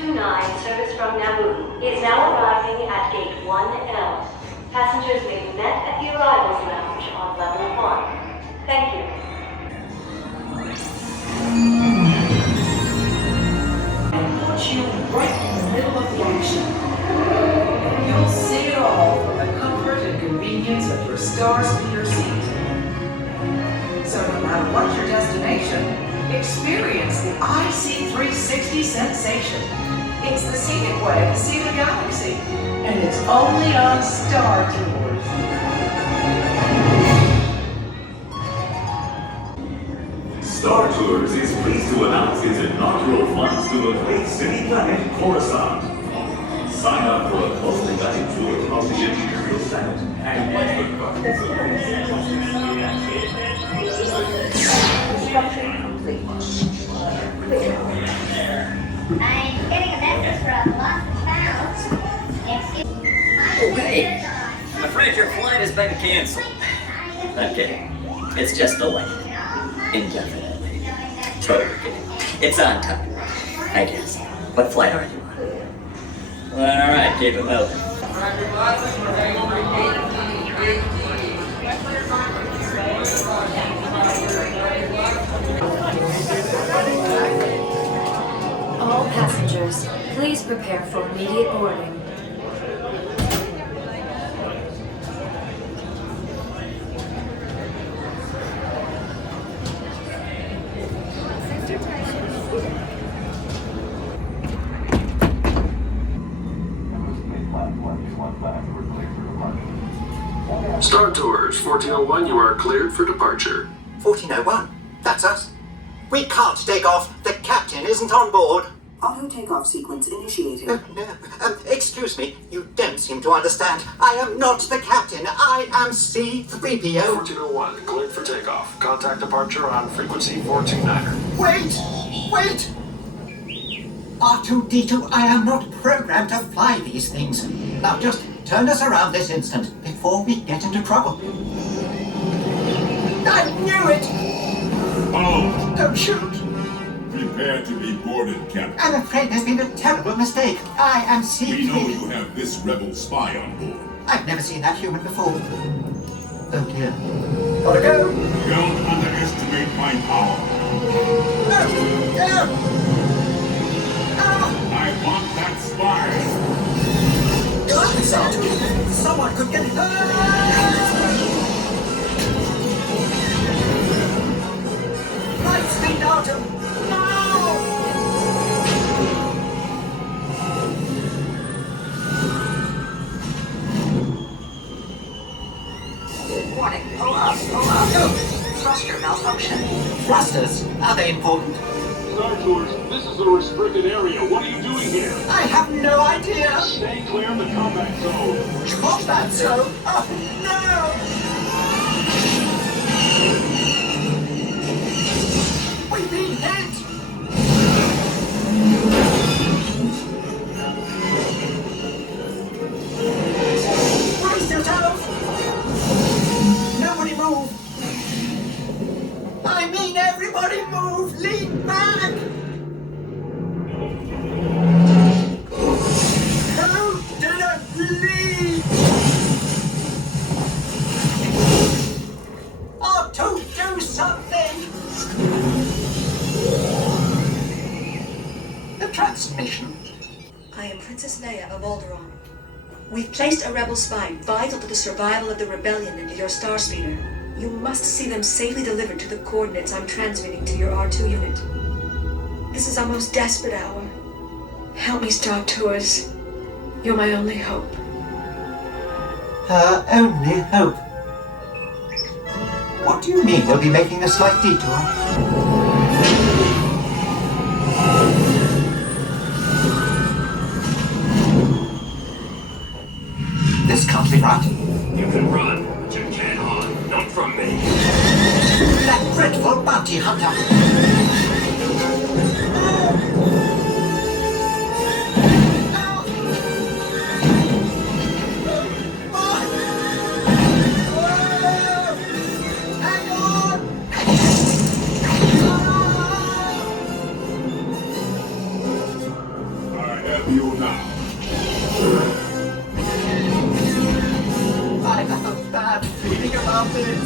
29 service from Naboo is now arriving at gate 1L. Passengers may be met at the arrivals lounge on level 1. Thank you. And put you right in the middle of the action. You'll see it all from the comfort and convenience of your Starspeeder seat. So no matter what your destination, experience the IC360 sensation. It's the scenic way to see the galaxy, and it's only on Star Tours. Star Tours is pleased to announce its inaugural flights to the great city planet Coruscant. Sign up for a closely guided tour of the Imperial Senate and watch the Construction complete. Clear. I'm getting a message from Lost Bounds. Okay. I'm afraid your flight has been canceled. I'm kidding. It's just delayed. Indefinitely. Totally kidding. It's on time. I guess. What flight are you on? Alright, keep it moving. All passengers, please prepare for immediate boarding. Star Tours 1401, you are cleared for departure. 1401? That's us. We can't take off. The captain isn't on board. Auto takeoff sequence initiated. No. Excuse me. You don't seem to understand. I am not the captain. I am C-3PO. 1401, cleared for takeoff. Contact departure on frequency 429er. Wait! R2-D2, I am not programmed to fly these things. Now just turn us around this instant before we get into trouble. I knew it! Oh! Don't shoot! Prepare to be boarded, Captain. I'm afraid there's been a terrible mistake. I am We C-3PO. know you have this rebel spy on board. I've never seen that human before. Oh dear. Gotta go! Don't underestimate my power. No! I want that spy. Lights out! Someone could get hurt! Light speed, Artem! No! Warning, pull up. Thruster malfunction. Thrusters? Are they important? Star Tours, this is a restricted area. What are you doing here? I have no idea! Stay clear of the combat zone. Combat zone? Oh no! We've been hit! Brace yourselves! Nobody move! I mean everybody move! Lean back! Who didn't leave? To do something! The transmission. I am Princess Leia of Alderaan. We've placed a rebel spy vital to the survival of the rebellion into your Starspeeder. You must see them safely delivered to the coordinates I'm transmitting to your R2 unit. This is our most desperate hour. Help me, Star Tours. You're my only hope. Her only hope. What do you mean we'll be making a slight detour? This can't be right. You can run, but you can't hide. Not from me. That dreadful bounty hunter! have you now. I have a bad feeling about this.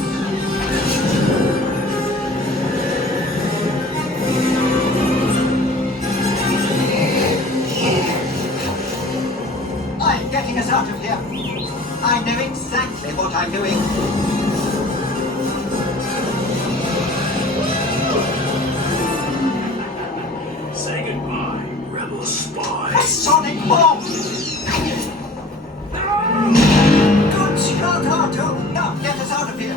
I'm getting us out of here. I know exactly what I'm doing. Say goodbye, rebel spy. A sonic bomb! Good shot, R2! Now get us out of here!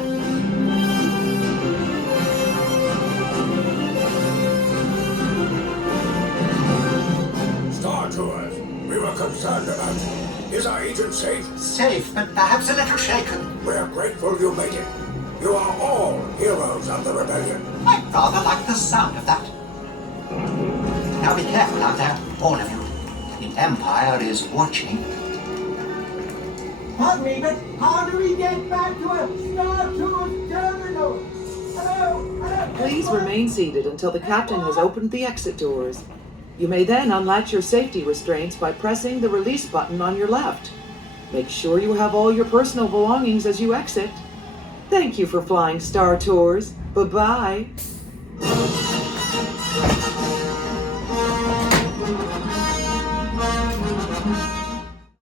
Star Tours, we were concerned about you. Is our agent safe? Safe, but perhaps a little shaken. We're grateful you made it. You are all heroes of the rebellion. I rather like the sound of that. Now be careful out there, all of you. The Empire is watching. Pardon me, but how do we get back to a Star Tours terminal? Hello? Hello? Please remain seated until the captain has opened the exit doors. You may then unlatch your safety restraints by pressing the release button on your left. Make sure you have all your personal belongings as you exit. Thank you for flying Star Tours. Bye-bye.